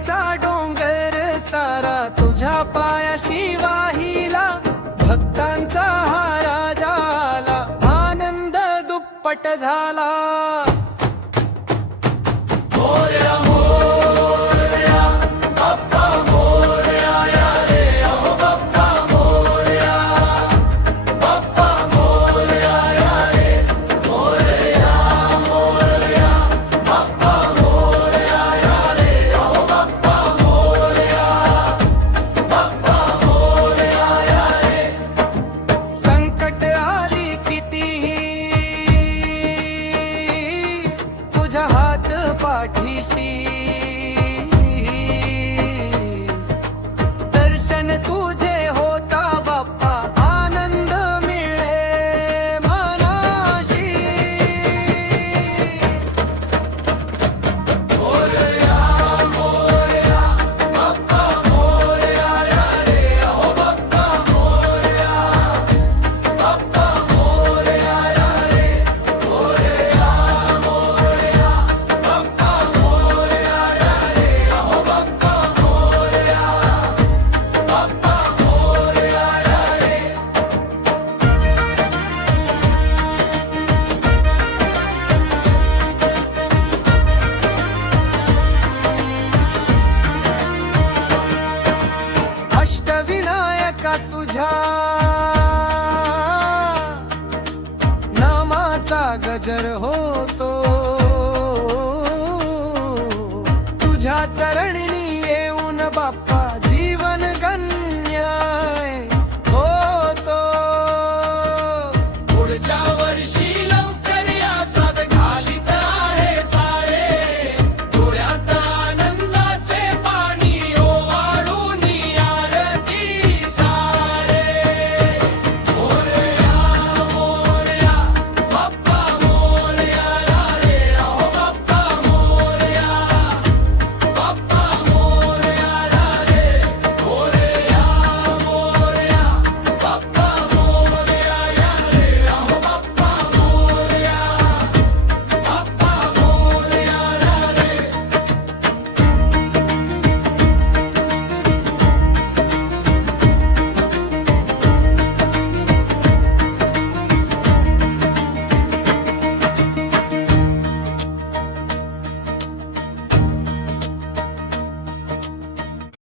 कृपेचा डोंगर सारा तुझ्या पायाशी वाहिला, भक्तांचा हा राजा आला, आनंद दुप्पट झाला. मोरया मोरया बाप्पा मोरया, या रे अहो बाप्पा मोरया, बाप्पा मोरया, या रे मोरया मोरया बाप्पा मोरया, या रे अहो बाप्पा मोरया, बाप्पा मोरया, या रे. संकट आली कितीही तुझ्या हात पाठीशी, दर्शन तुझे होता बाप्पा, आनंद मिळे मनाशी. मोरया मोरया बाप्पा मोरया, या रे अहो बाप्पा मोरया, बाप्पा मोरया, या रे मोरया मोरया बाप्पा मोरया, या रे अहो बाप्पा मोरया, बाप्पा मोरया, या रे. अष्टविनायका तुझ्या नामाचा गजर होतो, तुझ्या चरणी येऊन बाप्पा जीवन धन्य होतो. पुढच्या वर्षी